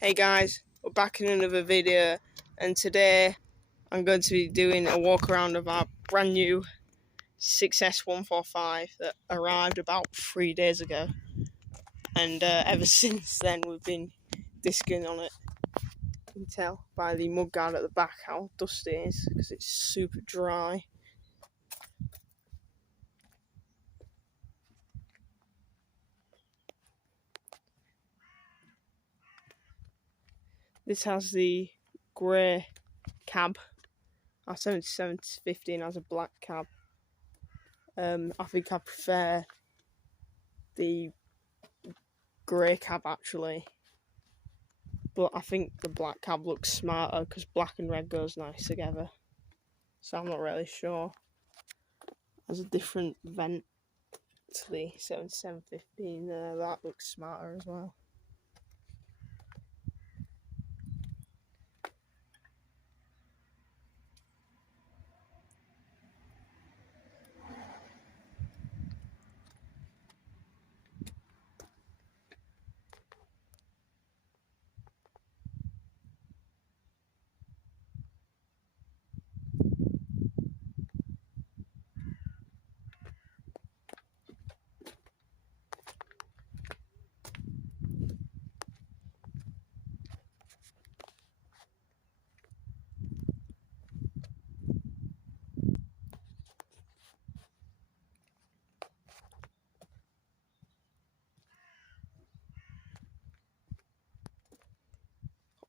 Hey guys, we're back in another video, and today I'm going to be doing a walk around of our brand new 6S.145 that arrived about 3 days ago, and ever since then we've been discing on it. You can tell by the mudguard at the back how dusty it is because it's super dry. This has the grey cab. Our 7715 has a black cab. I think I prefer the grey cab actually, but I think the black cab looks smarter because black and red goes nice together, so I'm not really sure. There's a different vent to the 7715 there, that looks smarter as well.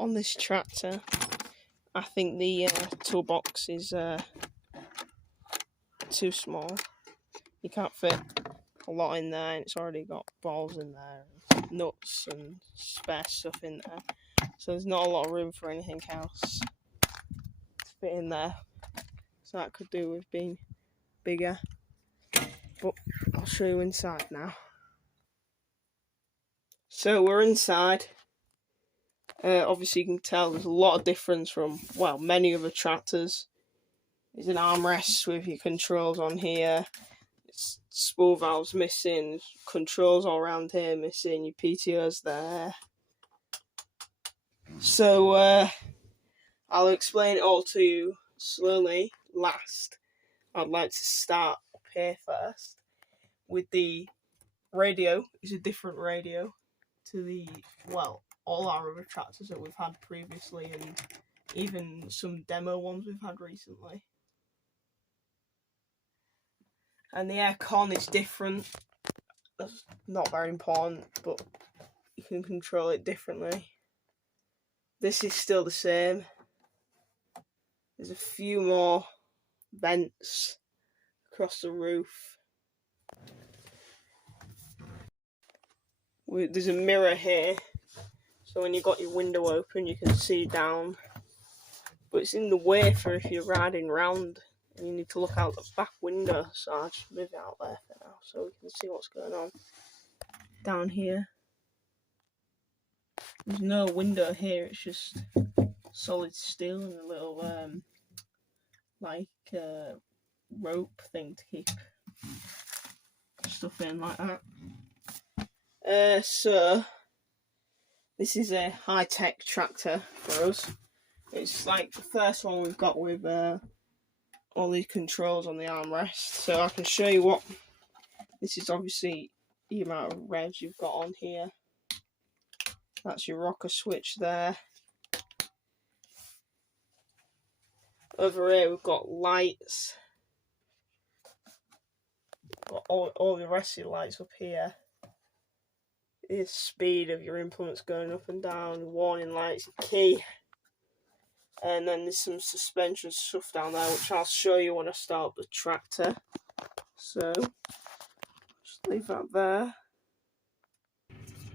On this tractor, I think the toolbox is too small. You can't fit a lot in there, and it's already got balls in there, and nuts and spare stuff in there, so there's not a lot of room for anything else to fit in there. So that could do with being bigger, but I'll show you inside now. So we're inside. Obviously you can tell there's a lot of difference from, well, many other tractors. There's an armrest with your controls on here. It's spool valves missing, controls all around here missing, your PTO's there. So I'll explain it all to you slowly last. I'd like to start up here first with the radio. It's a different radio to the, well, all our other tractors that we've had previously, and even some demo ones we've had recently. And the aircon is different. That's not very important, but you can control it differently. This is still the same. There's a few more vents across the roof. There's a mirror here, so when you've got your window open you can see down, but it's in the way for if you're riding round and you need to look out the back window, so I'll just move it out there for now so we can see what's going on down here. There's no window here, it's just solid steel and a little rope thing to keep stuff in like that. So this is a high-tech tractor for us. It's like the first one we've got with all these controls on the armrest. So I can show you what this is. Obviously the amount of revs you've got on here. That's your rocker switch there. Over here we've got lights. Got all the rest of the lights up here. Is speed of your implements going up and down, warning lights, key, and then there's some suspension stuff down there which I'll show you when I start up the tractor. So just leave that there.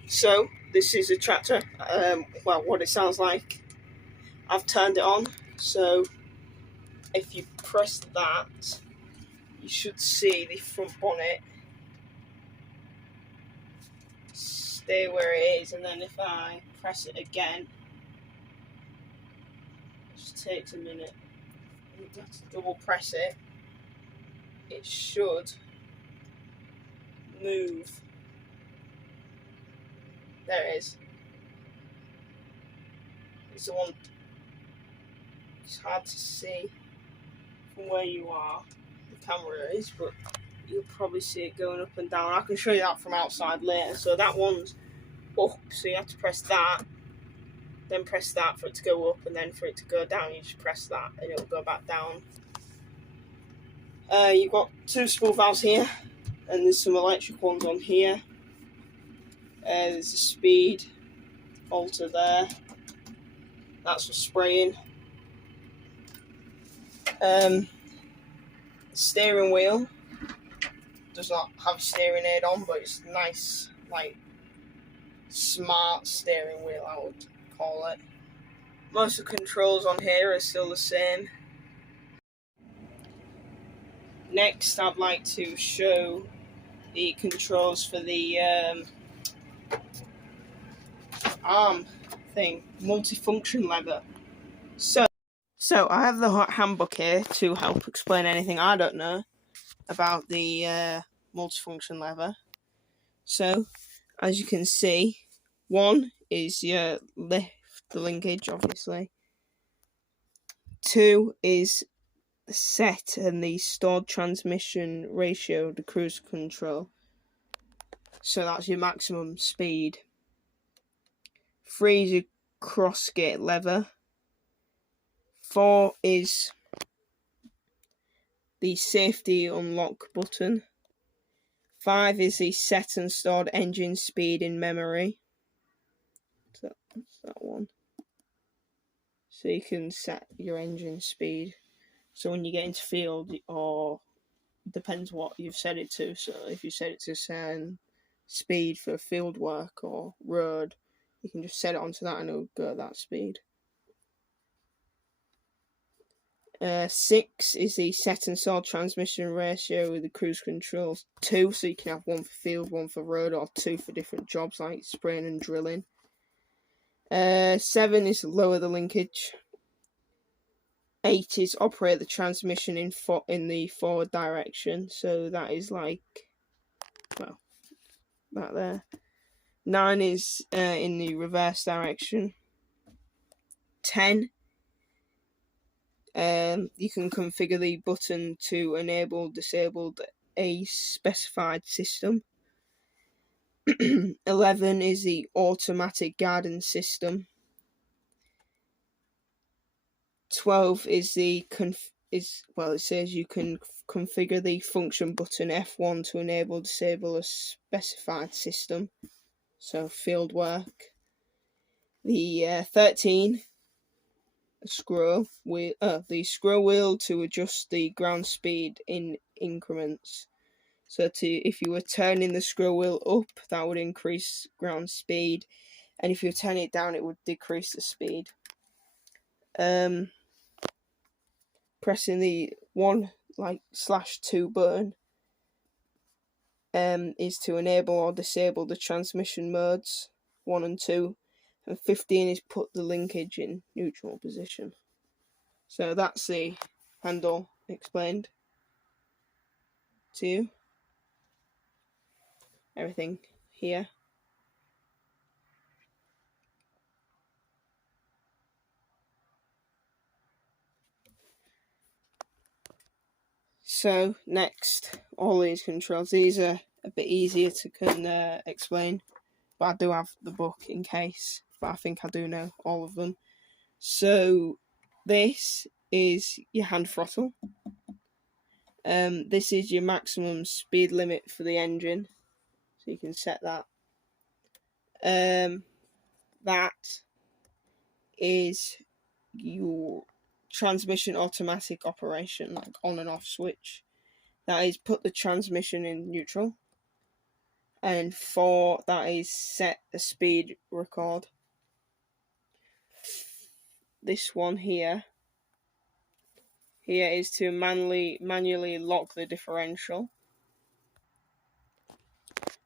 So this is a tractor. Well, what it sounds like. I've turned it on, so if you press that you should see the front bonnet stay where it is, and then if I press it again, it just takes a minute. You have to double press it. It should move. There it is. is the one. It's hard to see from where you are. The camera is, but you'll probably see it going up and down. I can show you that from outside later. So that one's up, so you have to press that, then press that for it to go up, and then for it to go down, you just press that and it'll go back down. You've got two spool valves here, and there's some electric ones on here. There's a speed alter there. That's for spraying. Steering wheel does not have a steering aid on, but it's nice, like smart steering wheel, I would call it. Most of the controls on here are still the same. Next, I'd like to show the controls for the arm thing, multifunction lever. So I have the handbook here to help explain anything I don't know about the multifunction lever. So, as you can see, one is your lift, the linkage, obviously. Two is the set and the stored transmission ratio, the cruise control. So that's your maximum speed. Three is your cross gate lever. Four is the safety unlock button. 5 is the set and stored engine speed in memory. So that's that one. So you can set your engine speed. So when you get into field, or depends what you've set it to. So if you set it to a certain speed for field work or road, you can just set it onto that and it'll go at that speed. 6 is the set and stored transmission ratio with the cruise controls. 2, so you can have one for field, one for road, or 2 for different jobs like spraying and drilling. 7 is lower the linkage. 8 is operate the transmission in the forward direction. So that is like, well, that there. 9 is in the reverse direction. 10, you can configure the button to enable disabled a specified system. 11 is the automatic guidance system. 12 is the it says you can configure the function button F1 to enable disable a specified system, so field work. The 13, the scroll wheel to adjust the ground speed in increments. So if you were turning the scroll wheel up, that would increase ground speed, and if you were turning it down, it would decrease the speed. Pressing the 1/2 button is to enable or disable the transmission modes 1 and 2, and 15 is put the linkage in neutral position. So that's the handle explained to you. Everything here. So next, all these controls. These are a bit easier to explain, but I do have the book in case, but I think I do know all of them. So this is your hand throttle. This is your maximum speed limit for the engine, so you can set that. That is your transmission automatic operation, like on and off switch. That is put the transmission in neutral. And 4, that is set the speed record. This one here is to manually lock the differential.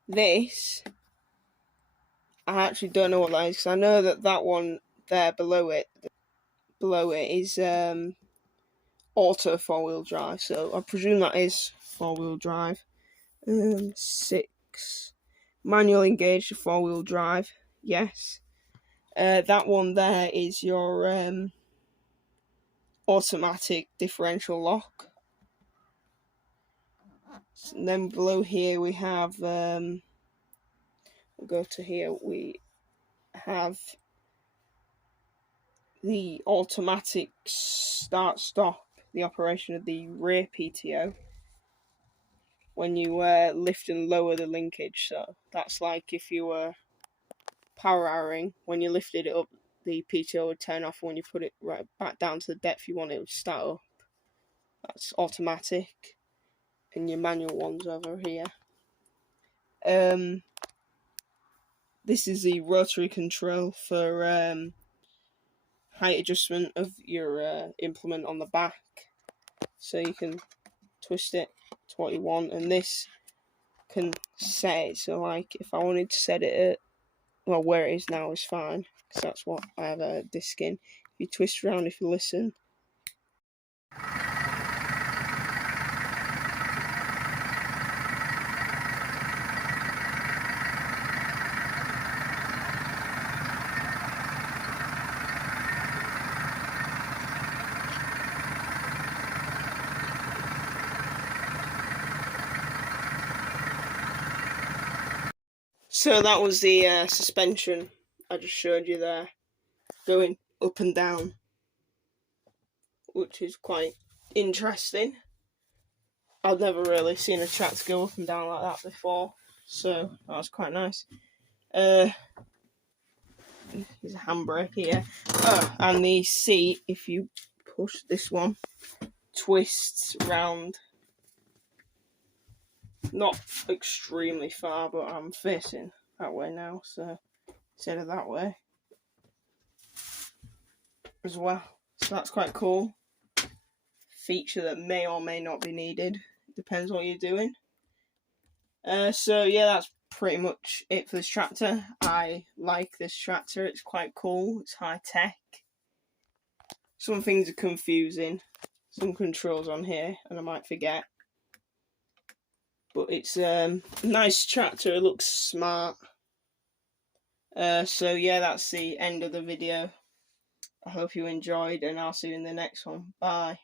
This, I actually don't know what that is, because I know that one there below it is auto 4-wheel drive, so I presume that is 4-wheel drive. 6, manual engage to 4-wheel drive, yes. That one there is your automatic differential lock. And then below here we have, we'll go to here, we have the automatic start-stop, the operation of the rear PTO, when you lift and lower the linkage. So that's like if you were power hourring, when you lifted it up, the PTO would turn off. When you put it right back down to the depth you want, it would start up. That's automatic. And your manual one's over here. This is the rotary control for height adjustment of your implement on the back. So you can twist it to what you want, and this can set it. So like if I wanted to set it at, well, where it is now is fine, because that's what I have a disc in. If you twist around, if you listen, so that was the suspension I just showed you there, going up and down, which is quite interesting. I've never really seen a tractor go up and down like that before, so that was quite nice. There's a handbrake here. Oh, and the seat, if you push this one, twists round. Not extremely far, but I'm facing that way now, so instead of that way as well. So that's quite cool. Feature that may or may not be needed. Depends what you're doing. So yeah, that's pretty much it for this tractor. I like this tractor. It's quite cool. It's high tech. Some things are confusing. Some controls on here, and I might forget. But it's a nice tractor. It looks smart. So yeah, that's the end of the video. I hope you enjoyed, and I'll see you in the next one. Bye.